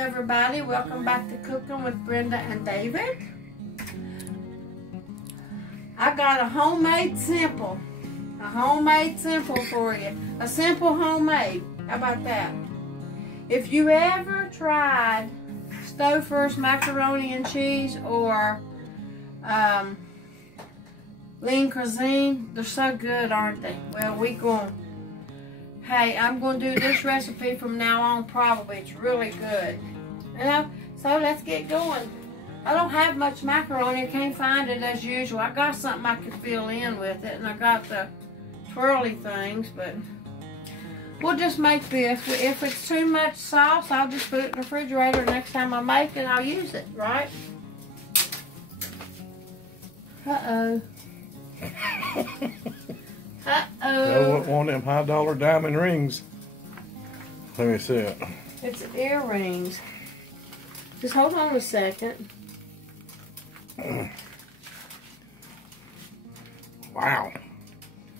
everybody. Welcome back to Cooking with Brenda and David. I got a homemade simple for you. A simple homemade. How about that? If you ever tried Stouffer's macaroni and cheese or lean cuisine, they're so good, aren't they? Well, I'm going to do this recipe from now on probably. It's really good. You know, so let's get going. I don't have much macaroni. I can't find it as usual. I got something I could fill in with it, and I got the twirly things, but we'll just make this. If it's too much sauce, I'll just put it in the refrigerator. Next time I make it, I'll use it, right? Uh-oh. Uh-oh. One of them high-dollar diamond rings. Let me see it. It's earrings. Just hold on a second. Wow.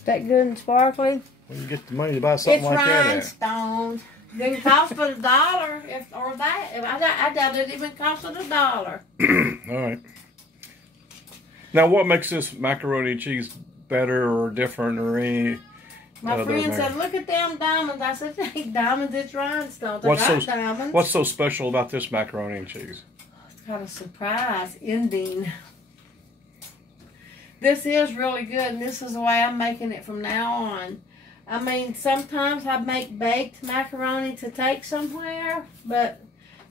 That good and sparkly? When you get the money to buy something like that. It's rhinestones. It cost but $1, I doubt it even costed $1. All right. Now, what makes this macaroni and cheese better or different or any? My friend said, "Look at them diamonds." I said, "It ain't diamonds, it's rhinestones." Diamonds. What's so special about this macaroni and cheese? It's got a surprise ending. This is really good, and this is the way I'm making it from now on. I mean, sometimes I make baked macaroni to take somewhere, but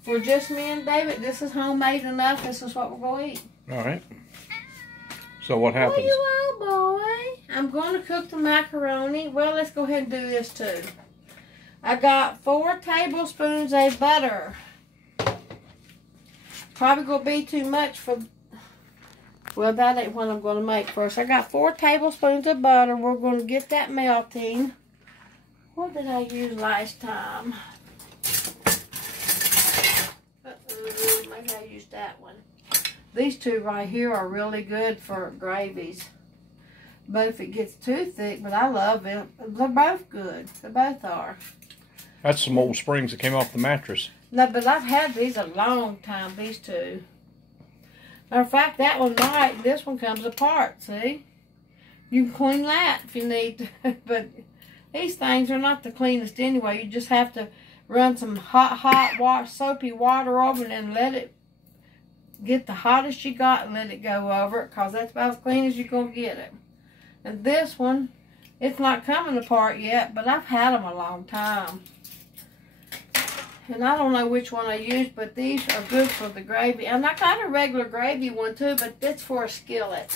for just me and David, this is homemade enough. This is what we're going to eat. All right. So what happens? Where you are, boy? I'm going to cook the macaroni. Well, let's go ahead and do this too. I got 4 tablespoons of butter. Probably going to be too much for... Well, that ain't what I'm going to make first. I got 4 tablespoons of butter. We're going to get that melting. What did I use last time? Uh-oh, maybe I used that one. These 2 right here are really good for gravies. But if it gets too thick, but I love it. They're both good. They both are. That's some old springs that came off the mattress. No, but I've had these a long time, these 2. Matter of fact, that one might. This one comes apart, see? You can clean that if you need to. But these things are not the cleanest anyway. You just have to run some hot soapy water over it and let it get the hottest you got and let it go over it, because that's about as clean as you're going to get it. And this one, it's not coming apart yet, but I've had them a long time. And I don't know which one I used, but these are good for the gravy. And I got a regular gravy one too, but it's for a skillet.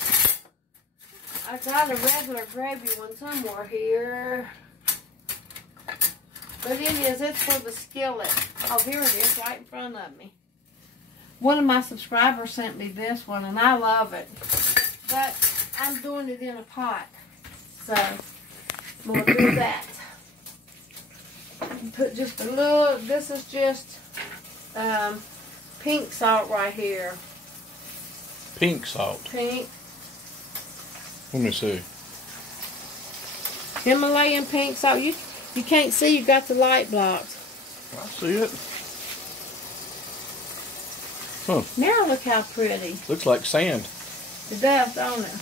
I got a regular gravy one somewhere here. But it's for the skillet. Oh, here it is, right in front of me. One of my subscribers sent me this one, and I love it. But I'm doing it in a pot. So, I'm going to do that. Put just a little, this is just pink salt right here. Pink salt? Pink. Let me see. Himalayan pink salt. You can't see, you got the light blocks. I see it. Huh. Now look how pretty. Looks like sand. It does, don't it?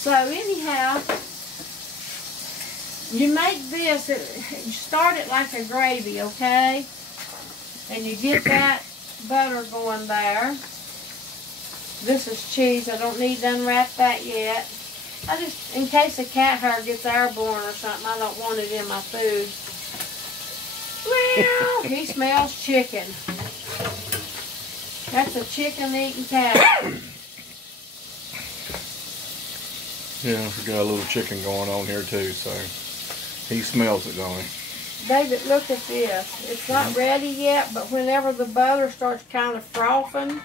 So anyhow, you make this, you start it like a gravy, okay? And you get that butter going there. This is cheese. I don't need to unwrap that yet. I just, in case the cat hair gets airborne or something, I don't want it in my food. Well, he smells chicken. That's a chicken-eating cat. Yeah, we got a little chicken going on here too, so he smells it, don't he? David, look at this. It's not ready yet, but whenever the butter starts kind of frothing,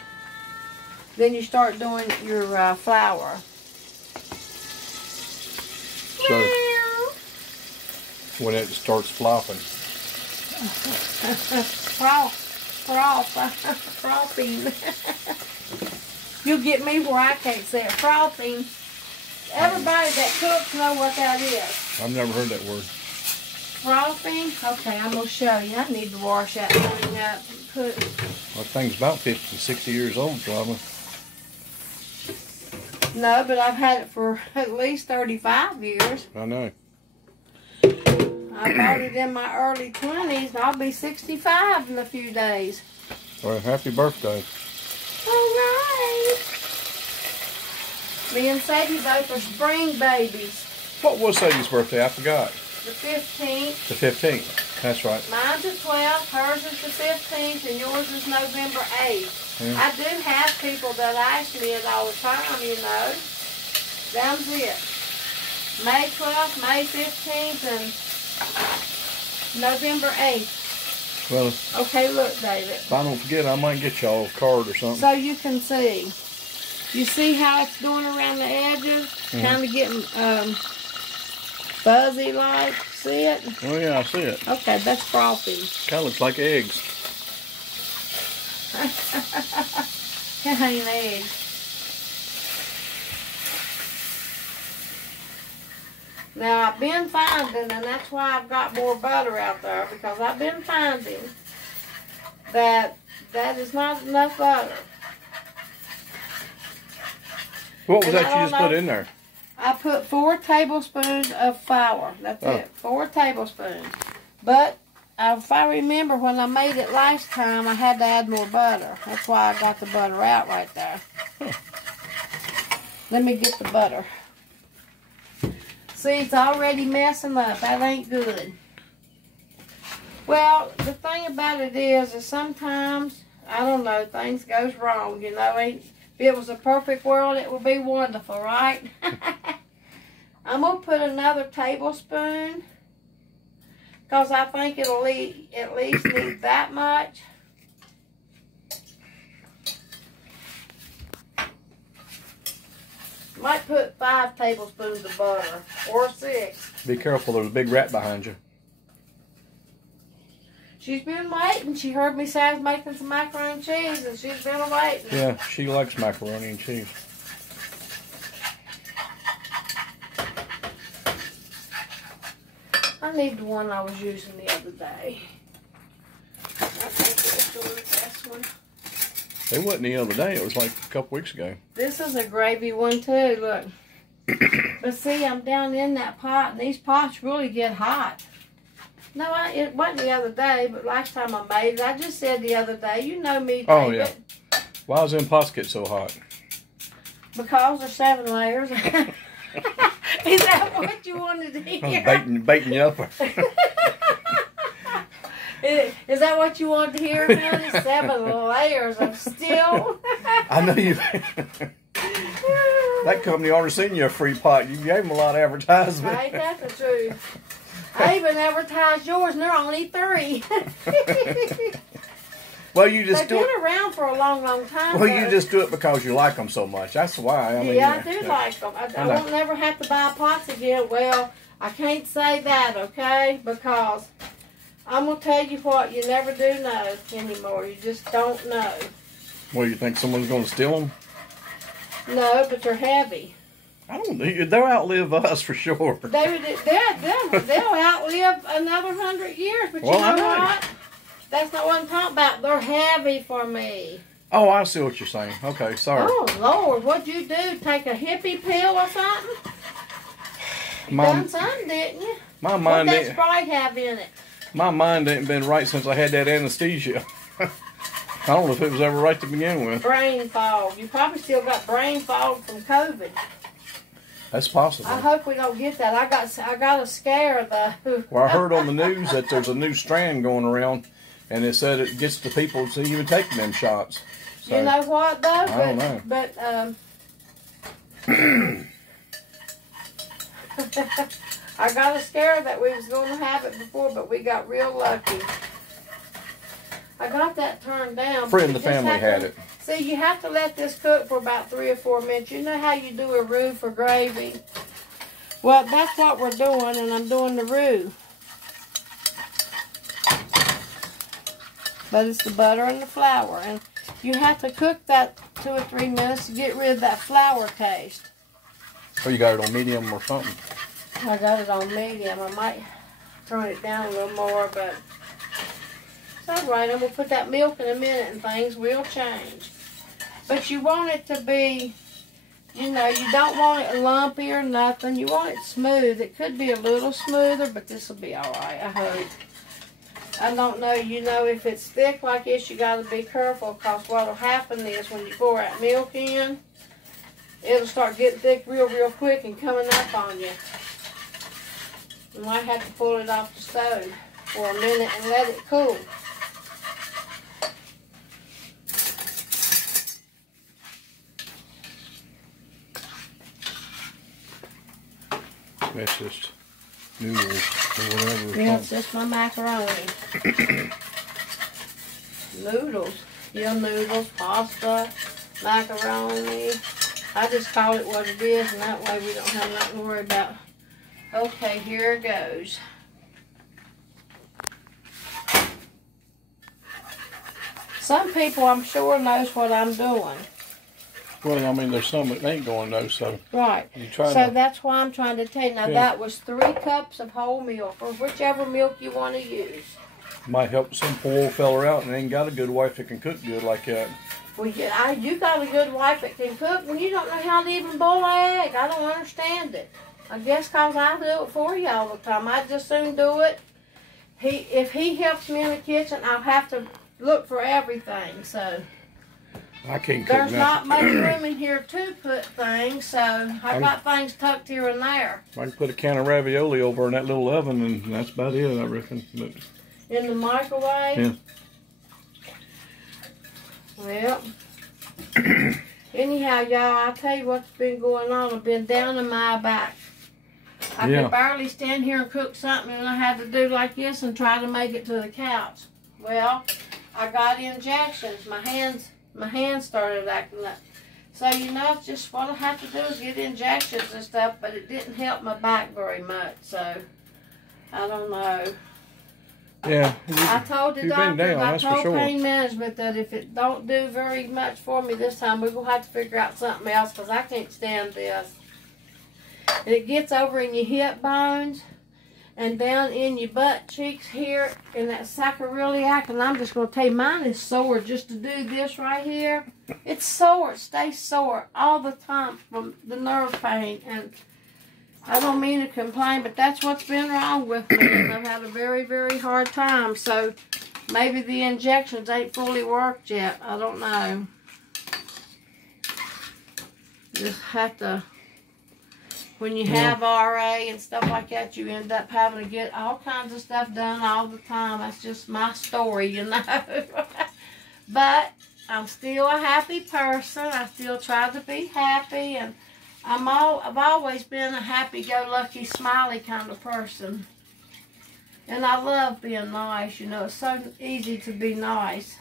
then you start doing your flour. So, when it starts flopping. Frothing. You'll get me where I can't say it. Frothing. Everybody that cooks know what that is. I've never heard that word. frothy. Okay, I'm gonna show you. I need to wash that thing up and put. That thing's about 50, 60 years old, probably. No, but I've had it for at least 35 years. I know. I bought it in my early 20s. I'll be 65 in a few days. Well, happy birthday. All right. Me and Sadie both are spring babies. What was Sadie's birthday? I forgot. The 15th. The 15th. That's right. Mine's the 12th, hers is the 15th, and yours is November 8th. Yeah. I do have people that ask me it all the time, you know. That's it. May 12th, May 15th, and November 8th. Well, okay, look, David. If I don't forget, I might get y'all a card or something. So you can see. You see how it's going around the edges? Kind of getting fuzzy like. See it? Oh, yeah, I see it. Okay, that's frothy. Kind of looks like eggs. It ain't eggs. Now, I've been finding, and that's why I've got more butter out there, because I've been finding that that is not enough butter. What was that you just put in there? I put 4 tablespoons of flour. That's it. 4 tablespoons. But if I remember when I made it last time, I had to add more butter. That's why I got the butter out right there. Let me get the butter. See, it's already messing up. That ain't good. Well, the thing about it is sometimes, I don't know, things goes wrong. You know, if it was a perfect world, it would be wonderful, right? I'm going to put another tablespoon, because I think it'll at least need that much. Might put 5 tablespoons of butter, or 6. Be careful, there's a big rat behind you. She's been waiting. She heard me say I was making some macaroni and cheese, and she's been waiting. Yeah, she likes macaroni and cheese. I need the one I was using the other day. I think it was the best one. It wasn't the other day. It was like a couple weeks ago. This is a gravy one too, look. But see, I'm down in that pot, and these pots really get hot. No, it wasn't the other day, but last time I made it, I just said the other day, you know me, David. Oh, yeah. Why does them pots get so hot? Because they're 7 layers. Is that what you wanted to hear? I was baiting you up. Is that what you wanted to hear, honey? 7 layers of steel. I know you. That company ought to send you a free pot. You gave them a lot of advertisement. Ain't that the truth? I even advertised yours, and they're only 3. Well, you just They've been around for a long, long time. Well, you just do it because you like them so much. That's why. I mean, yeah, I do like them. I won't never have to buy pots again. Well, I can't say that, okay? Because I'm going to tell you what, you never do know anymore. You just don't know. Well, you think someone's going to steal them? No, but they're heavy. I don't think they'll outlive us for sure. They'll outlive another 100 years. But Well, you I know know. what? That's not what I'm talking about. They're heavy for me. Oh, I see what you're saying. Okay, sorry. Oh, Lord. What'd you do? Take a hippie pill or something? You done something, didn't you? My What mind did that Sprite have in it? My mind ain't been right since I had that anesthesia. I don't know if it was ever right to begin with. Brain fog. You probably still got brain fog from COVID. That's possible. I hope we don't get that. I got a scare though. Well, I heard on the news that there's a new strand going around, and it said it gets the people to even taking them shots. So, you know what though? I don't know. But I got a scare that we was going to have it before, but we got real lucky. I got that turned down. A friend of the family had it. See, you have to let this cook for about 3 or 4 minutes. You know how you do a roux for gravy? Well, that's what we're doing, and I'm doing the roux. But it's the butter and the flour, and you have to cook that 2 or 3 minutes to get rid of that flour taste. Or you got it on medium or something. I got it on medium. I might turn it down a little more, but it's all right. I'm going to put that milk in a minute and things will change. But you want it to be, you know, you don't want it lumpy or nothing. You want it smooth. It could be a little smoother, but this will be all right, I hope. I don't know, you know, if it's thick like this, you got to be careful, because what will happen is when you pour that milk in, it'll start getting thick real quick and coming up on you. You might have to pull it off the stove for a minute and let it cool. That's just noodles or whatever. Yeah, it's just my macaroni. Noodles. Yeah, noodles, pasta, macaroni. I just call it what it is, and that way we don't have nothing to worry about. Okay, here it goes. Some people, I'm sure, knows what I'm doing. Well, I mean, there's some that ain't going to know, so. Right. You try so to, that's why I'm trying to tell you. Now, that was 3 cups of whole milk, or whichever milk you want to use. Might help some poor old fella out and ain't got a good wife that can cook good like that. Well, yeah, you got a good wife that can cook when you don't know how to even boil an egg. I don't understand it. I guess because I do it for you all the time. I just soon do it. If he helps me in the kitchen, I'll have to look for everything. So I can't cook there's nothing. not much room in here to put things, so I've got things tucked here and there. I can put a can of ravioli over in that little oven, and that's about it, I reckon. But in the microwave? Yeah. Well, anyhow, y'all, I'll tell you what's been going on. I've been down in my back. I could barely stand here and cook something, and I had to do like this and try to make it to the couch. Well, I got injections. My hands started acting up. So, you know, it's just what I have to do is get injections and stuff, but it didn't help my back very much, so I don't know. Yeah. I told the doctor, I told sure. pain management that if it don't do very much for me this time, we're going to have to figure out something else, because I can't stand this. And it gets over in your hip bones and down in your butt cheeks here in that sacroiliac. And I'm just going to tell you, mine is sore just to do this right here. It's sore. It stays sore all the time from the nerve pain. And I don't mean to complain, but that's what's been wrong with me. And I've had a very hard time. So maybe the injections ain't fully worked yet. I don't know. Just have to... When you have RA and stuff like that, you end up having to get all kinds of stuff done all the time. That's just my story, you know. But I'm still a happy person. I still try to be happy, and I've always been a happy-go-lucky, smiley kind of person. And I love being nice, you know. It's so easy to be nice.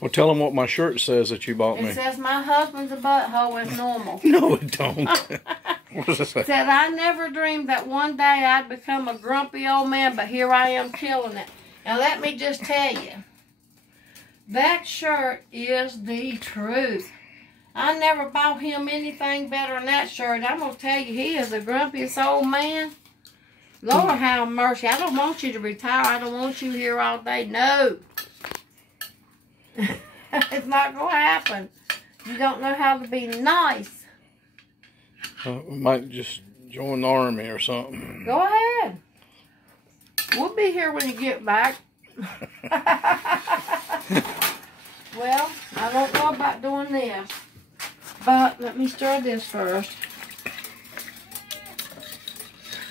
Well, tell them what my shirt says that you bought me. It says, my husband's a butthole is normal. No, it don't. What does it say? It said, I never dreamed that one day I'd become a grumpy old man, but here I am killing it. And let me just tell you, that shirt is the truth. I never bought him anything better than that shirt. I'm going to tell you, he is the grumpiest old man. Lord have mercy. I don't want you to retire. I don't want you here all day. No. It's not going to happen. You don't know how to be nice. We might just join the army or something. Go ahead. We'll be here when you get back. Well, I don't know about doing this. But let me stir this first.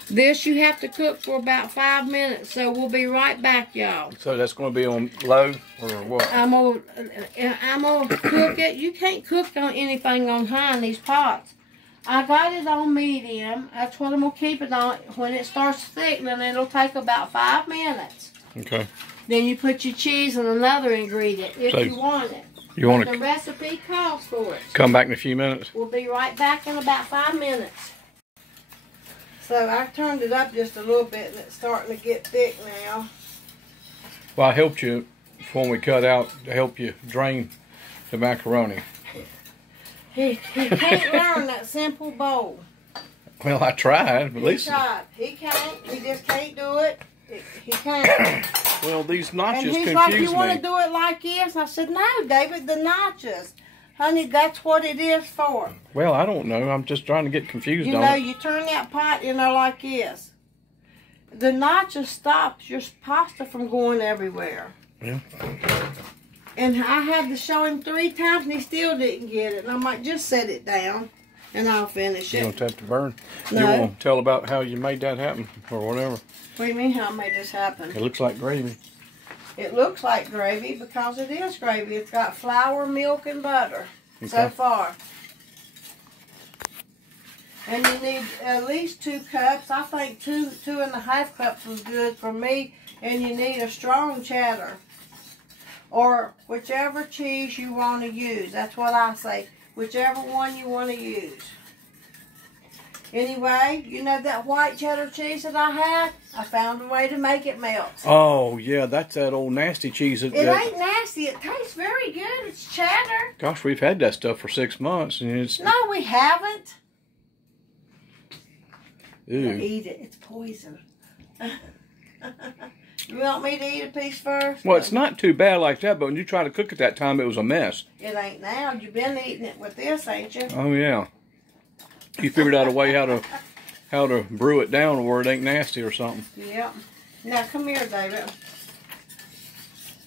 This you have to cook for about 5 minutes, so we'll be right back, y'all. So that's going to be on low or what? I'm gonna cook it. You can't cook on anything on high in these pots. I got it on medium. That's what I'm gonna keep it on. When it starts thickening, it'll take about 5 minutes. Okay. Then you put your cheese and another ingredient if you want it. You want to? The recipe calls for it. Come back in a few minutes. We'll be right back in about 5 minutes. So I turned it up just a little bit, and it's starting to get thick now. Well, I helped you before we cut out to help you drain the macaroni. He can't learn that simple bowl. Well, I tried, but at least. He tried. He can't. He just can't do it. He can't. Well, these notches and he's confuse like, you me. want to do it like this? And I said, no, David, the notches. Honey, that's what it is for. Well, I don't know. I'm just trying to get confused You on know, it. you turn that pot in there like this. The notches stops your pasta from going everywhere. Yeah. And I had to show him 3 times, and he still didn't get it. And I'm like, just set it down, and I'll finish it. You don't have to burn. No. You want to tell about how you made that happen, or whatever. What do you mean, how I made this happen? It looks like gravy. It looks like gravy because it is gravy. It's got flour, milk, and butter so far. And you need at least 2 cups. I think 2.5 cups was good for me. And you need a strong cheddar. Or whichever cheese you want to use. That's what I say. Whichever one you want to use. Anyway, you know that white cheddar cheese that I had? I found a way to make it melt. Oh, yeah, that's that old nasty cheese. It ain't nasty. It tastes very good. It's cheddar. Gosh, we've had that stuff for 6 months. And it's... No, we haven't. Ew. Eat it. It's poison. You want me to eat a piece first? Well, it's not too bad like that, but when you try to cook it that time, it was a mess. It ain't now. You've been eating it with this, ain't you? Oh, yeah. You figured out a way how to brew it down where it ain't nasty or something. Yep. Now, come here, David.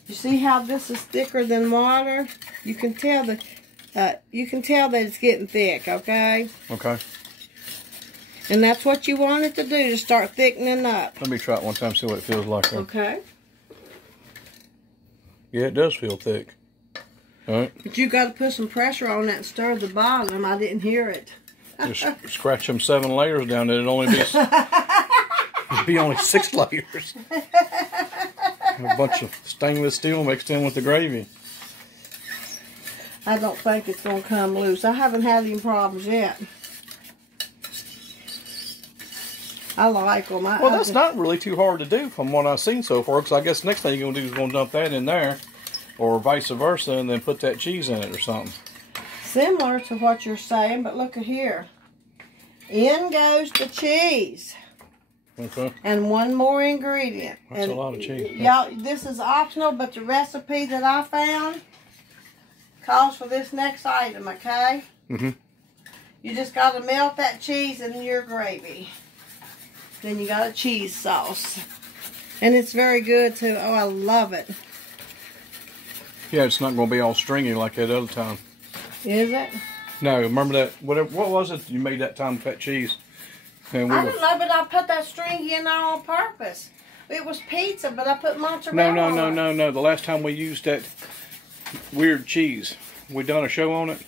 You see how this is thicker than water? You can tell that it's getting thick, okay? Okay. And that's what you want it to do, to start thickening up. Let me try it one time, see what it feels like. Okay. Yeah, it does feel thick. All right. But you got to put some pressure on that and stir the bottom. I didn't hear it. Just scratch them 7 layers down. It'd only be it'd be only 6 layers. A bunch of stainless steel mixed in with the gravy. I don't think it's going to come loose. I haven't had any problems yet. I like them. Well, that's not really too hard to do from what I've seen so far, because I guess the next thing you're going to do is going to dump that in there, or vice versa, and then put that cheese in it or something. Similar to what you're saying, but look at here. In goes the cheese. Okay. And one more ingredient. That's a lot of cheese. Y'all, this is optional, but the recipe that I found calls for this next item, okay? Mm-hmm. You just got to melt that cheese in your gravy. Then you got a cheese sauce. And it's very good, too. Oh, I love it. Yeah, it's not going to be all stringy like that other time. Is it? No, remember that? What was it you made that time with that cheese? And I don't know, but I put that stringy in there on purpose. It was pizza, but I put mozzarella on it. No. The last time we used that weird cheese, we done a show on it.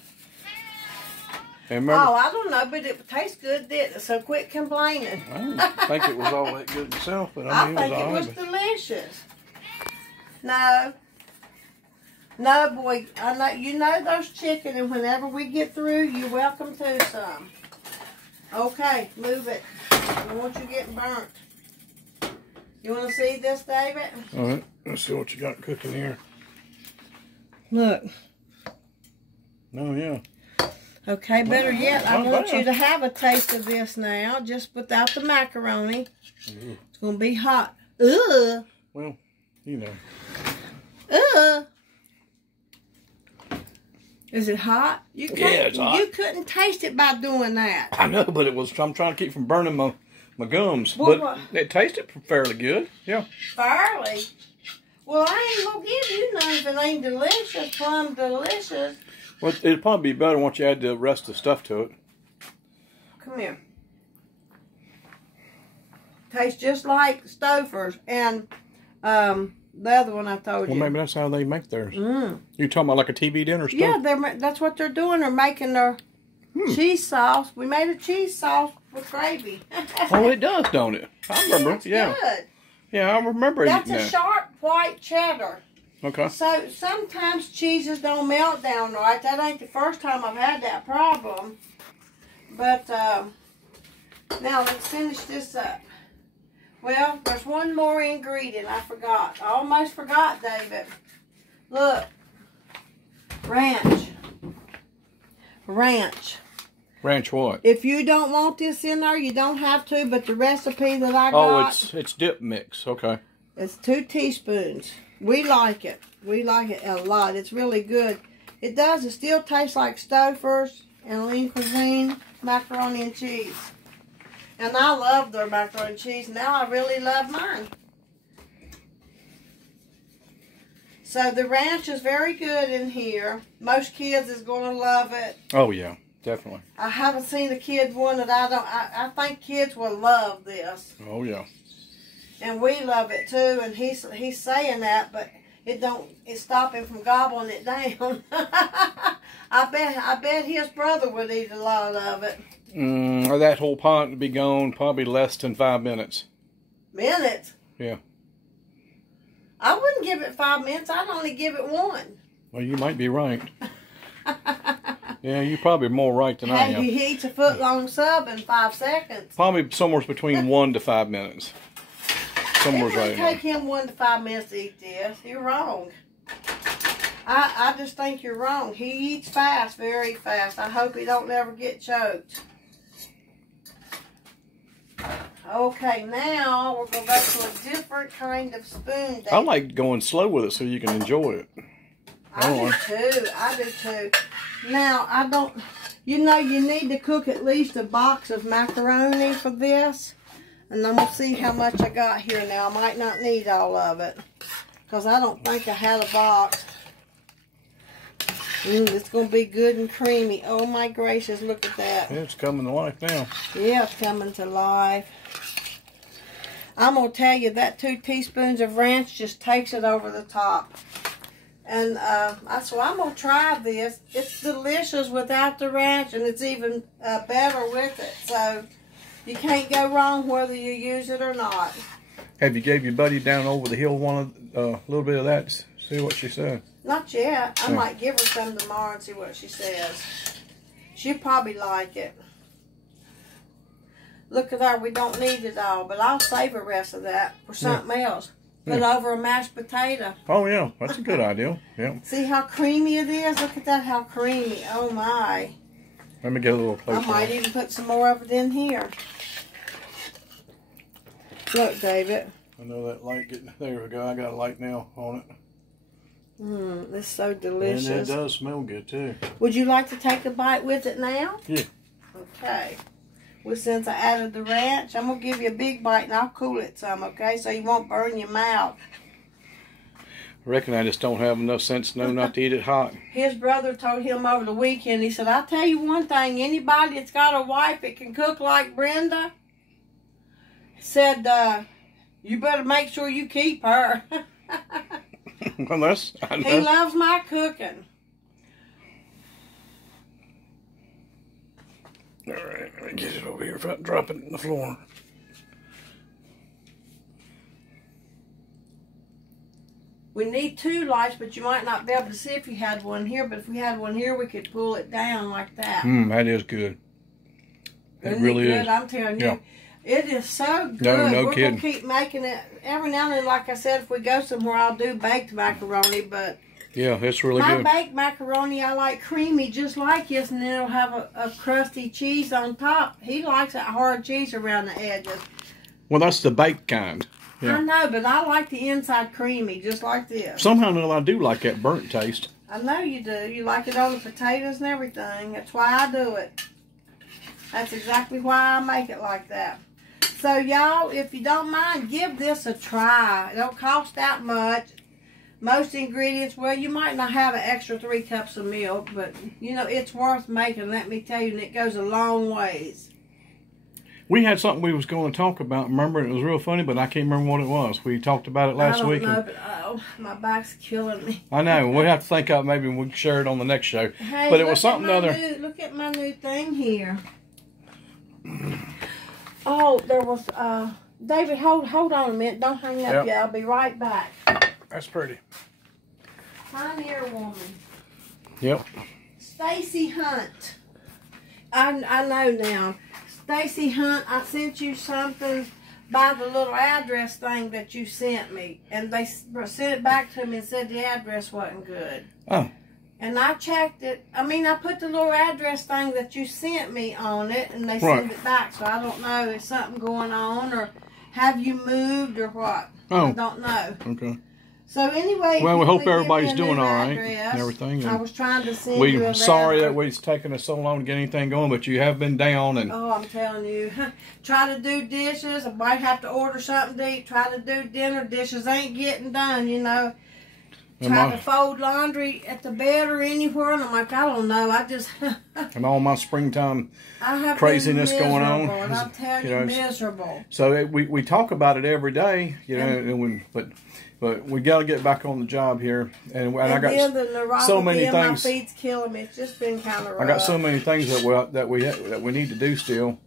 And remember, Oh, I don't know, but it tastes good, didn't it? So quit complaining. I don't think it was all that good itself, but I mean, I think it was delicious. No, boy. I know you know those chicken, and whenever we get through, you're welcome to some. Okay, move it. I don't want you getting burnt. You want to see this, David? all right, let's see what you got cooking here. Look. Oh, yeah. Okay, better yet, I Oh, want wow. you to have a taste of this now, just without the macaroni. It's going to be hot. Ugh. Well, you know. Ugh. Is it hot? You Yeah, it's hot. You couldn't taste it by doing that. I know, but it was. I'm trying to keep from burning my gums. Well, but it tasted fairly good. Yeah. Fairly. Well, I ain't going to give you none if it ain't delicious, plum delicious. Well, it'd probably be better once you add the rest of the stuff to it. Come here. Tastes just like Stouffer's and the other one I told Well, you. maybe that's how they make theirs. Mm. You're talking about like a TV dinner stuff? Yeah, that's what they're doing. They're making their cheese sauce. We made a cheese sauce with gravy. Oh, it does, don't it? I remember. It's Yeah. good. Yeah, I remember That's eating a that. sharp white cheddar. Okay. So sometimes cheeses don't melt down right. That ain't the first time I've had that problem. But now let's finish this up. Well, there's one more ingredient I forgot. I almost forgot, David. Look. Ranch. Ranch what? If you don't want this in there, you don't have to, but the recipe that I Oh, got... it's dip mix. Okay. It's 2 teaspoons. We like it. We like it a lot. It's really good. It does. It still tastes like Stouffer's and Lean Cuisine macaroni and cheese. And I love their macaroni and cheese. Now I really love mine. So the ranch is very good in here. Most kids is going to love it. Oh, yeah. Definitely. I haven't seen a kid one that I don't... I think kids will love this. Oh, yeah. And we love it, too. And he's saying that, but... It stop him from gobbling it down. I bet his brother would eat a lot of it. That whole pot would be gone probably less than 5 minutes. Minutes? Yeah. I wouldn't give it 5 minutes. I'd only give it 1. Well, you might be right. Yeah, you're probably more right than I am. He eats a foot-long sub in 5 seconds. Probably somewhere between 1 to 5 minutes. It would take him 1 to 5 minutes to eat this. You're wrong. I just think you're wrong. He eats fast, very fast. I hope he don't ever get choked. Okay, now we're going to go to a different kind of spoon. I like going slow with it so you can enjoy it. I do too. Now, I don't... You know, you need to cook at least a box of macaroni for this. And I'm going to see how much I got here now. I might not need all of it. Because I don't think I had a box. It's going to be good and creamy. Oh my gracious, look at that. It's coming to life now. Yeah, it's coming to life. I'm going to tell you, that 2 teaspoons of ranch just takes it over the top. And so I'm going to try this. It's delicious without the ranch, and it's even better with it. So... You can't go wrong whether you use it or not. Have you gave your buddy down over the hill a little bit of that? See what she said. Not yet. I might give her some tomorrow and see what she says. She'll probably like it. Look at her. We don't need it all, but I'll save the rest of that for something else. Put it over a mashed potato. Oh, yeah. That's a good idea. Yeah. See how creamy it is? Look at that, how creamy. Oh, my. Let me get a little closer. I might even put some more of it in here. Look, David. I know that light getting... There we go. I got a light now on it. It's so delicious. And it does smell good, too. Would you like to take a bite with it now? Yeah. Okay. Well, since I added the ranch, I'm going to give you a big bite and I'll cool it some, okay? So you won't burn your mouth. I reckon I just don't have enough sense to know not to eat it hot. His brother told him over the weekend, he said, I'll tell you one thing, anybody that's got a wife that can cook like Brenda, said, you better make sure you keep her. Well, he loves my cooking. All right, let me get it over here without dropping it on the floor. We need 2 lights, but you might not be able to see if you had one here. But if we had one here, we could pull it down like that. That is good. It really is. I'm telling you. Yeah. It is so good. No We're kidding. going to keep making it. Every now and then, like I said, if we go somewhere, I'll do baked macaroni. But yeah, it's really my good. baked macaroni, I like creamy just like this. And then it'll have a crusty cheese on top. He likes that hard cheese around the edges. Well, that's the baked kind. Yeah. I know, but I like the inside creamy, just like this. Somehow or another, I do like that burnt taste. I know you do. You like it on the potatoes and everything. That's why I do it. That's exactly why I make it like that. So, y'all, if you don't mind, give this a try. It don't cost that much. Most ingredients, well, you might not have an extra 3 cups of milk, but, you know, it's worth making, let me tell you, and it goes a long ways. We had something we was going to talk about, remember? It was real funny, but I can't remember what it was. We talked about it last week. I don't know, but my back's killing me. I know. We'll have to think up maybe we can share it on the next show. Hey, but it was something other. Look at my new thing here. Oh, there was, David, hold on a minute. Don't hang up yet. I'll be right back. That's pretty. Pioneer Woman. Yep. Stacy Hunt. I know now. Stacy Hunt, I sent you something by the little address thing that you sent me. And they sent it back to me and said the address wasn't good. Oh. And I checked it. I mean, I put the little address thing that you sent me on it, and they sent it back. So I don't know if something going on, or have you moved, or what. Oh. I don't know. Okay. So anyway, well, we hope everybody's doing all right and everything. And I was trying to send you a we're sorry letter. that it's taken us so long to get anything going, but you have been down. And oh, I'm telling you, try to do dishes. I might have to order something to eat. Try to do dinner. Dishes ain't getting done, you know. Try to fold laundry at the bed or anywhere, and I'm like, I don't know. I just and all my springtime craziness going on. And I'll tell you, miserable. So we talk about it every day, you know, and but we got to get back on the job here, and I got so many things. My feet's killing me. It's just been kind of rough. I got so many things that we need to do still,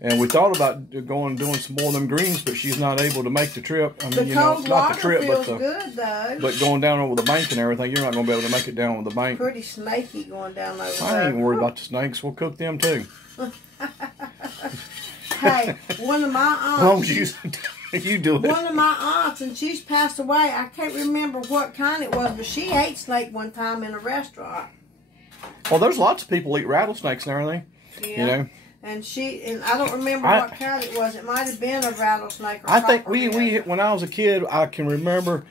and we thought about doing some more of them greens, but she's not able to make the trip. I mean, you know, it's not the trip, but going down over the bank and everything, you're not going to be able to make it down over the bank. Pretty snaky going down over there. I ain't worried about the snakes. We'll cook them too. Hey, one of my aunts. As long as you do it. One of my aunts, and she's passed away. I can't remember what kind it was, but she ate snake one time in a restaurant. Well, there's lots of people eat rattlesnakes and everything. Yeah. You know. And I don't remember what kind it was. It might have been a rattlesnake. Or I think we when I was a kid, I can remember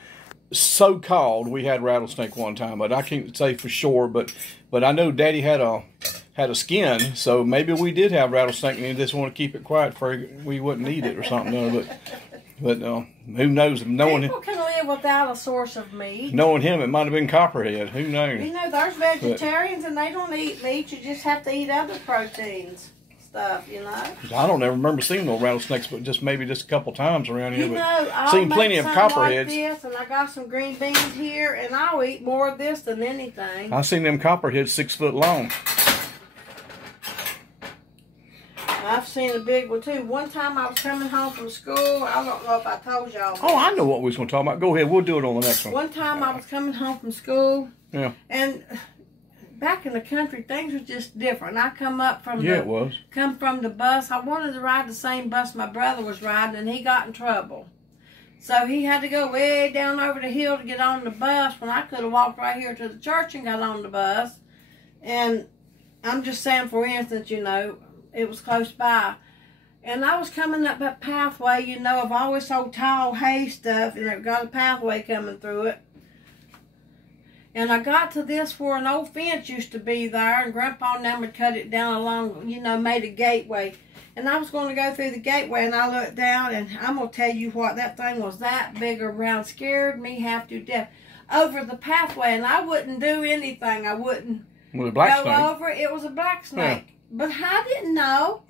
so-called we had rattlesnake one time, but I can't say for sure. But I know Daddy had a skin, so maybe we did have rattlesnake, and he just want to keep it quiet for we wouldn't eat it or something. But who knows? People can live without a source of meat. Knowing him, it might have been copperhead. Who knows? You know, there's vegetarians and they don't eat meat. You just have to eat other proteins. Stuff, you know. I don't ever remember seeing no rattlesnakes, but maybe just a couple times around here. You know, I'll seen plenty of copperheads. Like this, and I got some green beans here, and I'll eat more of this than anything. I've seen them copperheads 6 foot long. I've seen a big one too. One time I was coming home from school. I don't know if I told y'all this. Oh, I know what we was going to talk about. Go ahead. We'll do it on the next one. One time I was coming home from school. Yeah. And back in the country, things were just different. I come from the bus. I wanted to ride the same bus my brother was riding, and he got in trouble. So he had to go way down over the hill to get on the bus when I could have walked right here to the church and got on the bus. And I'm just saying, for instance, you know, it was close by. And I was coming up that pathway, you know, of all this old tall hay stuff, and it got a pathway coming through it. And I got to this where an old fence used to be there, and Grandpa and them had cut it down along, you know, made a gateway. And I was going to go through the gateway, and I looked down, and I'm going to tell you what, that thing was that big around, scared me half to death. Over the pathway, and I wouldn't do anything. I wouldn't go over it. It was a black snake. Yeah. But I didn't know.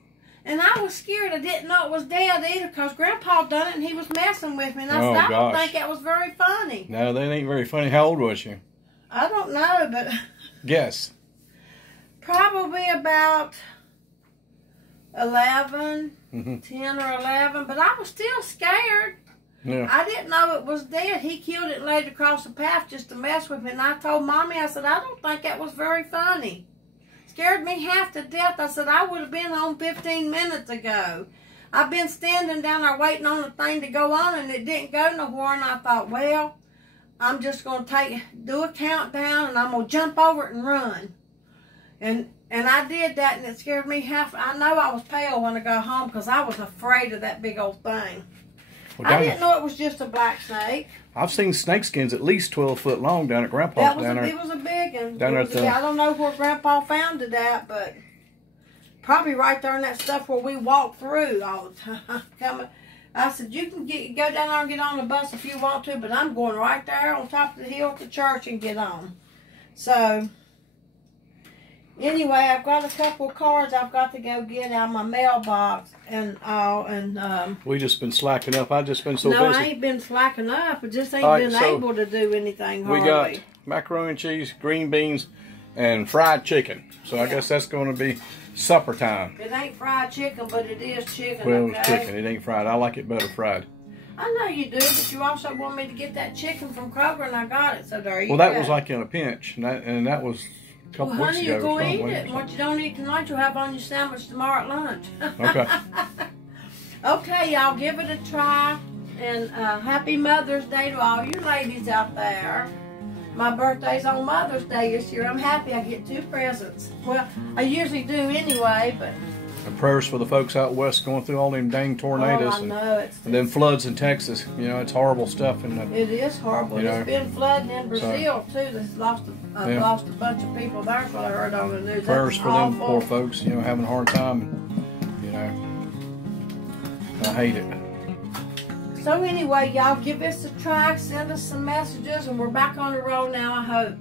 And I was scared. I didn't know it was dead either, because Grandpa done it, and he was messing with me. And I said, I don't think that was very funny. No, that ain't very funny. How old was you? I don't know, but... Guess. Probably about 11, 10 or 11. But I was still scared. Yeah. I didn't know it was dead. He killed it and laid it across the path just to mess with me. And I told Mommy, I said, I don't think that was very funny. Scared me half to death. I said, I would have been home 15 minutes ago. I've been standing down there waiting on the thing to go on, and it didn't go nowhere. And I thought, well, I'm just going to do a countdown, and I'm going to jump over it and run. And I did that, and it scared me half. I know I was pale when I got home because I was afraid of that big old thing. Well, I didn't know it was just a black snake. I've seen snake skins at least 12 foot long down at Grandpa's. It was a big one. I don't know where Grandpa found it at, but probably right there in that stuff where we walk through all the time. I said, you can go down there and get on the bus if you want to, but I'm going right there on top of the hill at the church and get on. So, anyway, I've got a couple of cards I've got to go get out of my mailbox and all. And we just been slacking up. I've just been so busy. No, I ain't been slacking up. I just ain't been able to do anything hardly. We got macaroni and cheese, green beans, and fried chicken. So I guess that's going to be supper time. It ain't fried chicken, but it is chicken. Well, it's chicken. It ain't fried. I like it better fried. I know you do, but you also want me to get that chicken from Kroger, and I got it. So there you go. Well, that was like in a pinch, and that was a couple weeks ago. Well, honey, you go eat it. What you don't eat tonight, you'll have on your sandwich tomorrow at lunch. Okay. Okay, y'all, give it a try. And happy Mother's Day to all you ladies out there. My birthday's on Mother's Day this year. I'm happy I get 2 presents. Well, I usually do anyway, but... And prayers for the folks out west going through all them dang tornadoes. Oh, I know. And then floods in Texas. You know, it's horrible stuff. And it is horrible. It's been flooding in Brazil, too. There's lost a bunch of people. That's what I heard on the news. Prayers for them poor folks, you know, having a hard time. You know, I hate it. So anyway, y'all give us a try. Send us some messages. And we're back on the road now, I hope.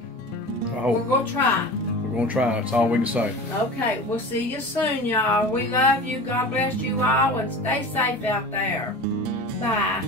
We're going to try. We're going to try. That's all we can say. Okay. We'll see you soon, y'all. We love you. God bless you all. And stay safe out there. Bye.